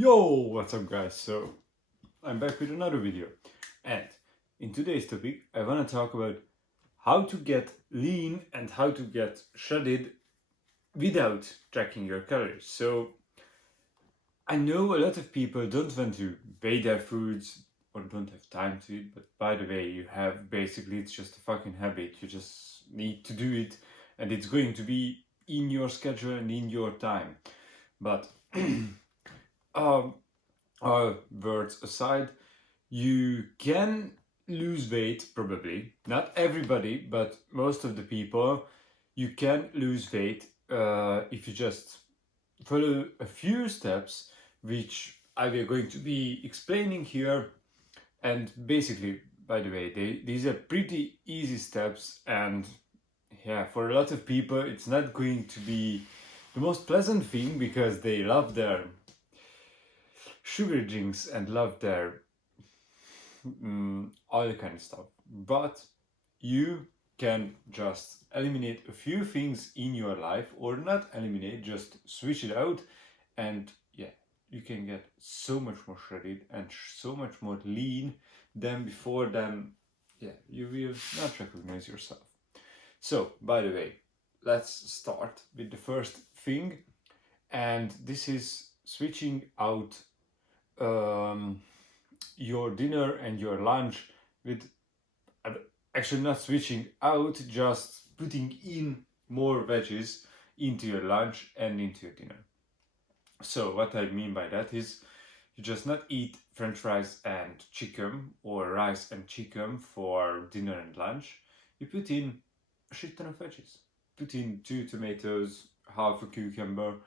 Yo, what's up guys? So, I'm back with another video. And in today's topic, I want to talk about how to get lean and how to get shredded without tracking your calories. So, I know a lot of people don't want to weigh their foods or don't have time to it, but by the way, you have basically, it's just a fucking habit. You just need to do it and it's going to be in your schedule and in your time. But um, words aside, you can lose weight probably. Not everybody, but most of the people. You can lose weight if you just follow a few steps, which I will going to be explaining here. And basically, by the way, these are pretty easy steps, and yeah, for a lot of people, it's not going to be the most pleasant thing because they love their sugar drinks and love their all kind of stuff. But you can just eliminate a few things in your life, or not eliminate, just switch it out, and yeah, you can get so much more shredded and so much more lean than before. Then yeah, you will not recognize yourself. So by the way, let's start with the first thing, and this is switching out your dinner and your lunch with actually not switching out, just putting in more veggies into your lunch and into your dinner. So what I mean by that is you just not eat french fries and chicken or rice and chicken for dinner and lunch. You put in a shit ton of veggies. Put in 2 tomatoes, half a cucumber,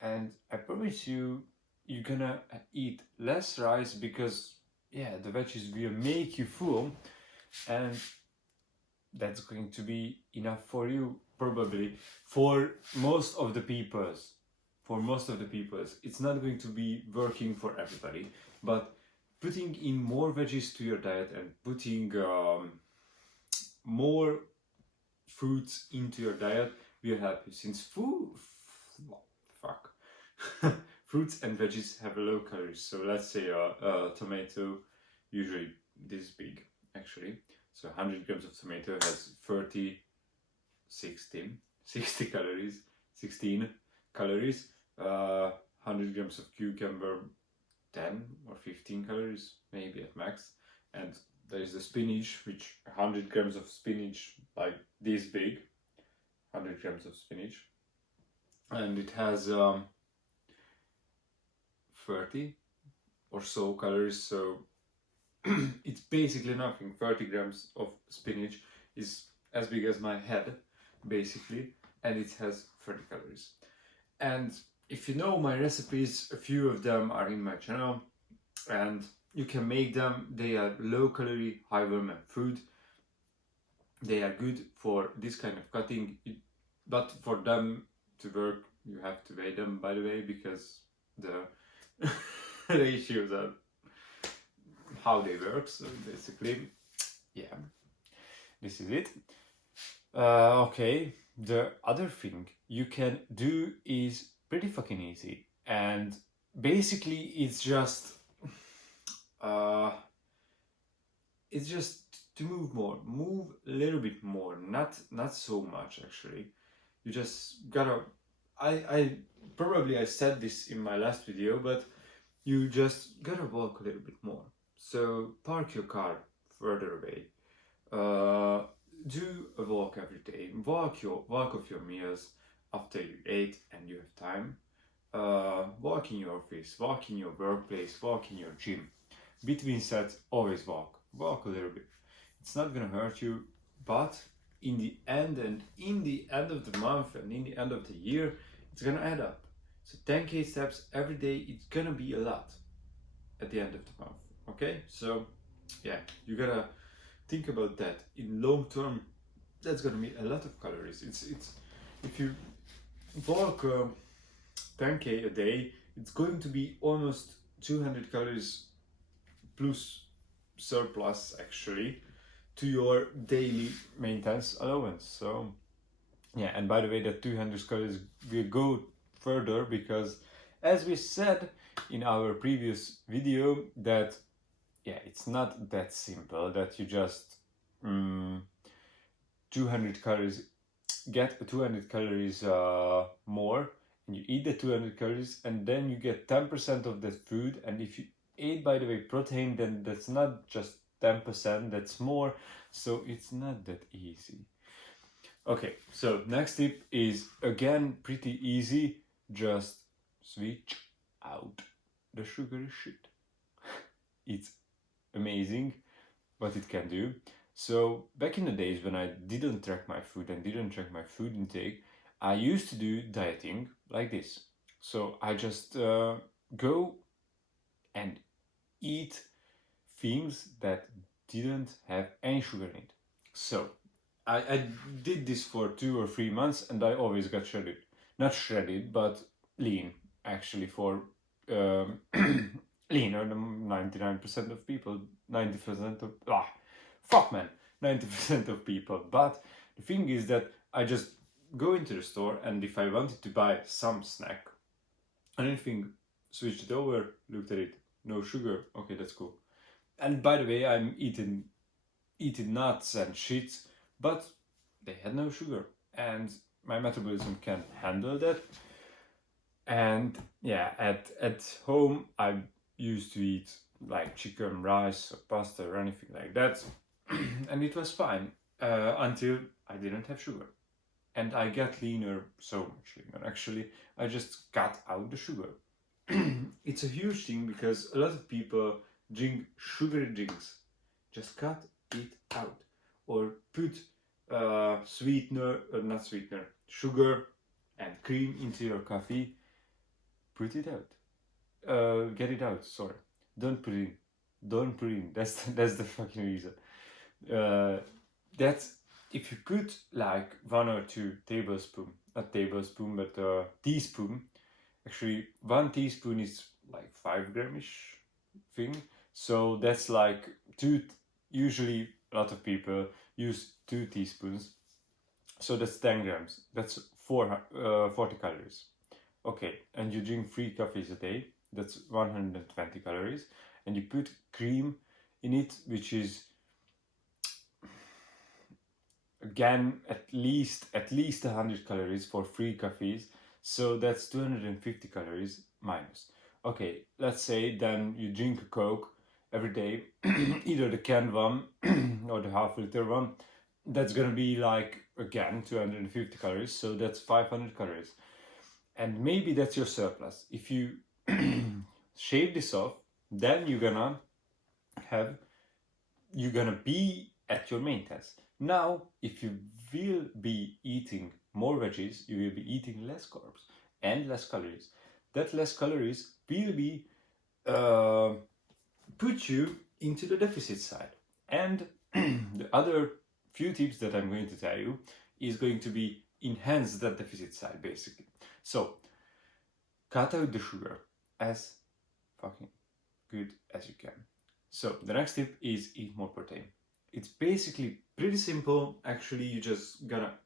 and I promise you, you're gonna eat less rice because yeah, the veggies will make you full, and that's going to be enough for you probably. For most of the peoples, it's not going to be working for everybody, but putting in more veggies to your diet and putting more fruits into your diet will help you, since fruits and veggies have low calories. So let's say a tomato, usually this big actually, so 100 grams of tomato has 60 calories, 16 calories. 100 grams of cucumber, 10 or 15 calories maybe at max. And there is the spinach, which 100 grams of spinach, like this big, 100 grams of spinach, and it has 30 or so calories. So it's basically nothing. 30 grams of spinach is as big as my head basically, and it has 30 calories. And if you know my recipes, a few of them are in my channel and you can make them. They are low calorie, high volume food. They are good for this kind of cutting, but for them to work you have to weigh them, by the way, because the ratios are how they work. So basically, yeah, this is it. Okay, the other thing you can do is pretty fucking easy, and basically it's just to move a little bit more, not so much actually. You just gotta, I probably I said this in my last video, but you just gotta walk a little bit more. So park your car further away. Do a walk every day. Walk off your meals after you ate and you have time. Walk in your office, walk in your workplace, walk in your gym. Between sets, always walk a little bit. It's not gonna hurt you, but in the end of the month and in the end of the year, it's gonna add up. So 10k steps every day, it's gonna be a lot at the end of the month. Okay, so yeah, you gotta think about that. In long term, that's gonna be a lot of calories. It's if you walk 10k a day, it's going to be almost 200 calories plus surplus actually to your daily maintenance allowance. So yeah, and by the way, that 200 calories will go further because, as we said, in our previous video that yeah, it's not that simple that you just 200 calories get 200 calories more, and you eat the 200 calories and then you get 10% of that food. And if you ate, by the way, protein, then that's not just 10%, that's more. So it's not that easy. Okay, so next tip is again pretty easy. Just switch out the sugary shit. It's amazing what it can do. So back in the days when I didn't track my food and didn't track my food intake, I used to do dieting like this. So I just go and eat things that didn't have any sugar in it. So I did this for 2 or 3 months and I always got shredded. Not shredded, but lean, actually, for leaner than 99% of people. 90% of... fuck, man. 90% of people. But the thing is that I just go into the store, and if I wanted to buy some snack, anything, switched it over, looked at it, no sugar, okay, that's cool. And by the way, I'm eating nuts and shit, but they had no sugar, and my metabolism can handle that. And yeah, at home I used to eat like chicken, rice, or pasta, or anything like that, and it was fine until I didn't have sugar, and I got leaner, so much leaner. Actually, I just cut out the sugar. It's a huge thing because a lot of people drink sugary drinks. Just cut it out, or put not sweetener, sugar and cream into your coffee. Put it out. Get it out. Sorry, don't put it in. Don't put it in. That's the fucking reason. That's if you put like 1 or 2 tablespoon, not tablespoon, but teaspoon. Actually, 1 teaspoon is like 5 gramish thing. So that's like two. Usually, a lot of people use 2 teaspoons. So that's 10 grams. That's 40 calories. Okay, and you drink 3 coffees a day. That's 120 calories. And you put cream in it, which is again at least 100 calories for 3 coffees. So that's 250 calories minus. Okay, let's say then you drink a Coke every day, either the canned one or the half-liter one. That's gonna be like again 250 calories, so that's 500 calories. And maybe that's your surplus. If you shave this off, then you're gonna be at your maintenance. Now, if you will be eating more veggies, you will be eating less carbs and less calories. That less calories will be put you into the deficit side. And the other few tips that I'm going to tell you is going to be enhance that deficit side, basically. So, cut out the sugar as fucking good as you can. So, the next tip is eat more protein. It's basically pretty simple. Actually, you just gonna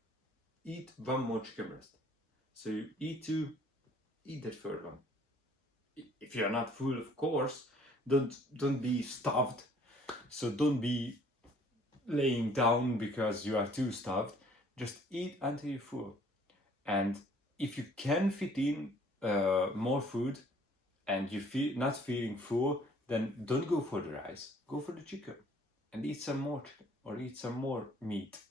eat 1 more chicken breast. So you eat 2, eat that third one. If you're not full, of course, don't be starved. So don't be laying down because you are too starved. Just eat until you're full. And if you can fit in more food and you feel not feeling full, then don't go for the rice. Go for the chicken and eat some more chicken, or eat some more meat,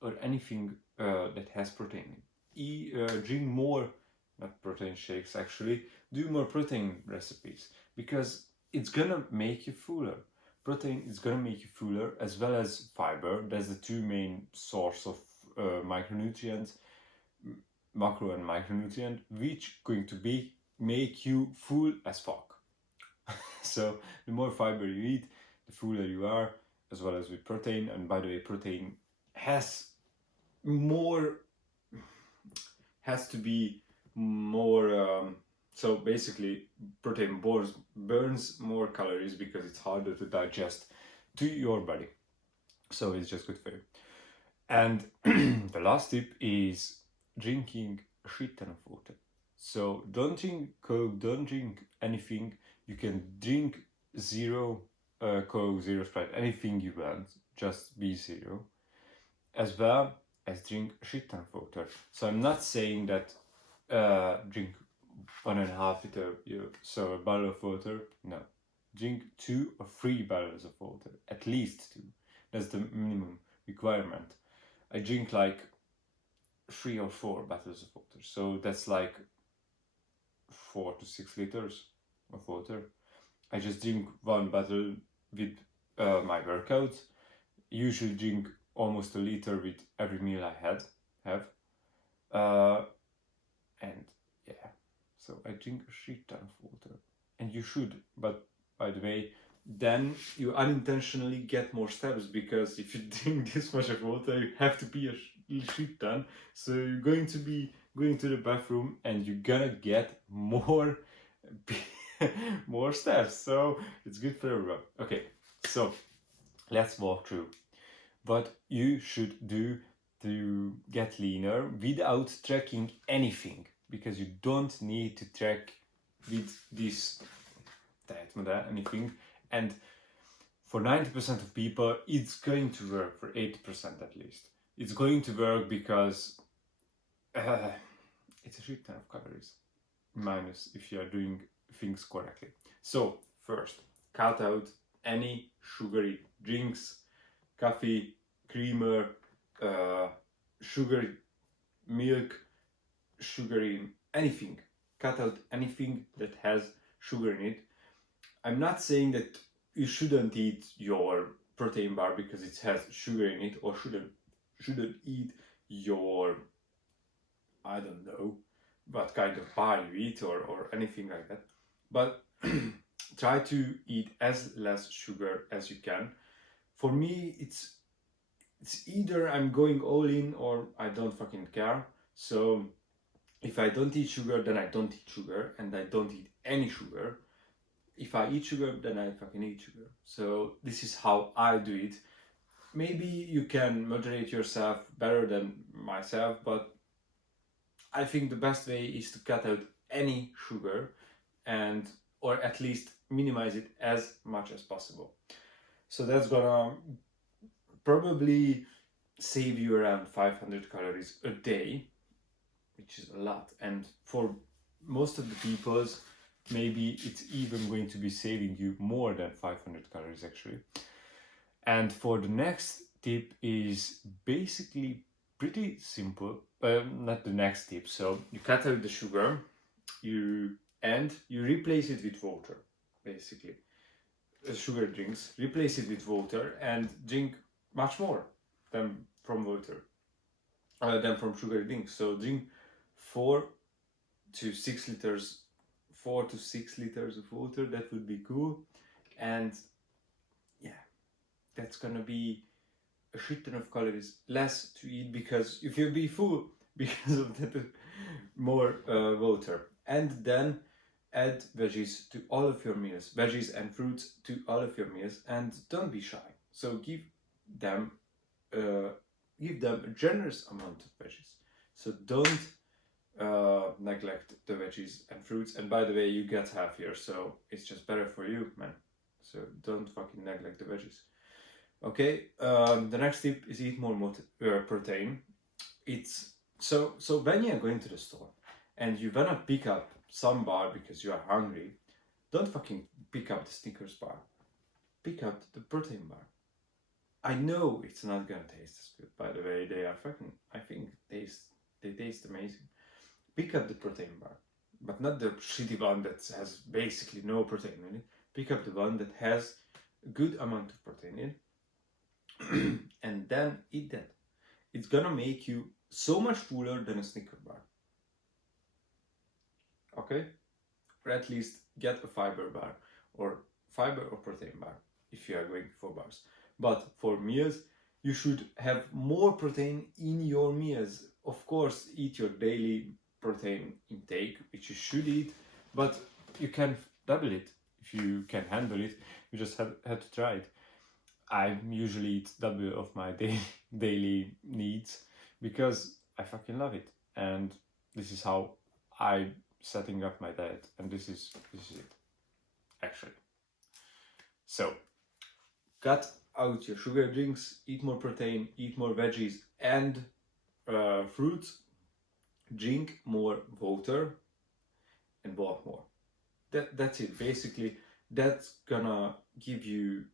or anything that has protein. Drink more, not protein shakes actually, do more protein recipes, because it's gonna make you fuller. Protein is gonna make you fuller, as well as fiber. That's the 2 main source of micronutrients, macro and micronutrient, which going to be make you full as fuck. So the more fiber you eat, the fuller you are, as well as with protein. And by the way, protein has to be more so basically protein burns more calories because it's harder to digest to your body, so it's just good for you. And the last tip is drinking a shit ton of water. So don't drink Coke, don't drink anything. You can drink zero Coke, zero Sprite, anything you want, just be zero. As well as drink a shit ton of water. So I'm not saying that drink 1.5 liter, so a bottle of water. No, drink 2 or 3 bottles of water, at least 2. That's the minimum requirement. I drink like 3 or 4 bottles of water, so that's like 4 to 6 liters of water. I just drink 1 bottle with my workout. Usually drink almost a liter with every meal I have. And yeah, so I drink a shit ton of water, and you should. But by the way, then you unintentionally get more steps, because if you drink this much of water, you have to pee a shit ton. So you're going to be going to the bathroom, and you're gonna get more more steps. So it's good for everyone. Okay, so let's walk through what you should do to get leaner without tracking anything, because you don't need to track with this anything. And for 90% of people, it's going to work. For 80% at least, it's going to work, because it's a shit ton of calories, minus if you are doing things correctly. So first, cut out any sugary drinks, coffee, creamer, sugary milk, sugary anything. Cut out anything that has sugar in it. I'm not saying that you shouldn't eat your protein bar because it has sugar in it, or shouldn't eat your, I don't know what kind of bar you eat, or anything like that. But try to eat as less sugar as you can. For me, it's either I'm going all in, or I don't fucking care. So if I don't eat sugar, then I don't eat sugar, and I don't eat any sugar. If I eat sugar, then I fucking eat sugar. So this is how I do it. Maybe you can moderate yourself better than myself, but I think the best way is to cut out any sugar, and or at least minimize it as much as possible. So that's gonna probably save you around 500 calories a day, which is a lot. And for most of the peoples, maybe it's even going to be saving you more than 500 calories actually. And for the next tip is basically pretty simple. Not the next tip. So you cut out the sugar, you replace it with water, basically. Sugar drinks, replace it with water, and drink much more than from water, than from sugar drinks. So drink 4 to 6 liters, 4 to 6 liters of water. That would be cool. And yeah, that's gonna be a shit ton of calories less to eat, because if you'll be full because of that, more water. And then add veggies to all of your meals, veggies and fruits to all of your meals, and don't be shy. So give them a generous amount of veggies. So don't neglect the veggies and fruits. And by the way, you get half here, so it's just better for you, man. So don't fucking neglect the veggies. Okay, the next tip is eat more protein. It's so when you're going to the store and you wanna pick up some bar because you are hungry, don't fucking pick up the Snickers bar. Pick up the protein bar. I know it's not gonna taste as good. By the way, they are fucking, I think they taste amazing. Pick up the protein bar, but not the shitty one that has basically no protein in it. Pick up the one that has a good amount of protein in it, and then eat that. It's gonna make you so much fuller than a Snicker bar. Okay? Or at least get a fiber bar, or fiber or protein bar, if you are going for bars. But for meals, you should have more protein in your meals. Of course, eat your daily protein intake, which you should eat, but you can double it if you can handle it. You just have to try it. I usually eat double of my daily needs, because I fucking love it, and this is how I setting up my diet, and this is it, actually. So, cut out your sugar drinks, eat more protein, eat more veggies and fruits, drink more water, and walk more. That's it. Basically, that's gonna give you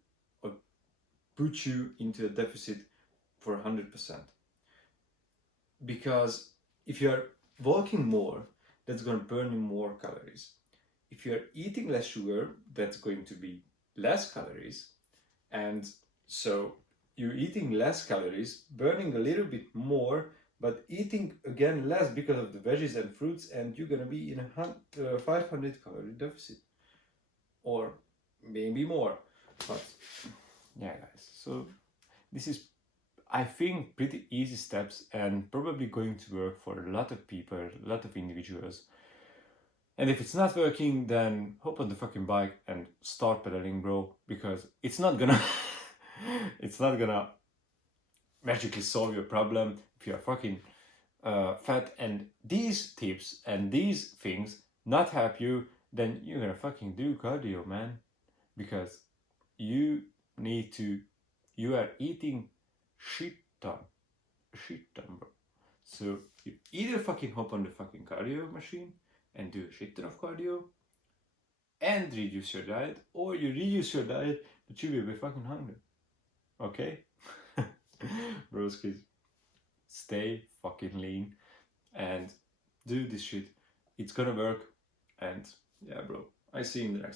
or put you into a deficit for 100%. Because if you're walking more, that's gonna burn you more calories. If you're eating less sugar, that's going to be less calories. And so you're eating less calories, burning a little bit more, but eating again less because of the veggies and fruits, and you're gonna be in a 500 calorie deficit, or maybe more. But yeah, guys. So this is, I think, pretty easy steps and probably going to work for a lot of people, a lot of individuals. And if it's not working, then hop on the fucking bike and start pedaling, bro, because it's not gonna it's not gonna magically solve your problem if you're fucking fat, and these tips and these things not help you, then you're gonna fucking do cardio, man, because you need to, you are eating shit ton, bro. So you either fucking hop on the fucking cardio machine and do a shit ton of cardio and reduce your diet, or you reduce your diet but you will be fucking hungry. Okay? Broskis, stay fucking lean and do this shit. It's gonna work. And yeah, bro, I see you in the next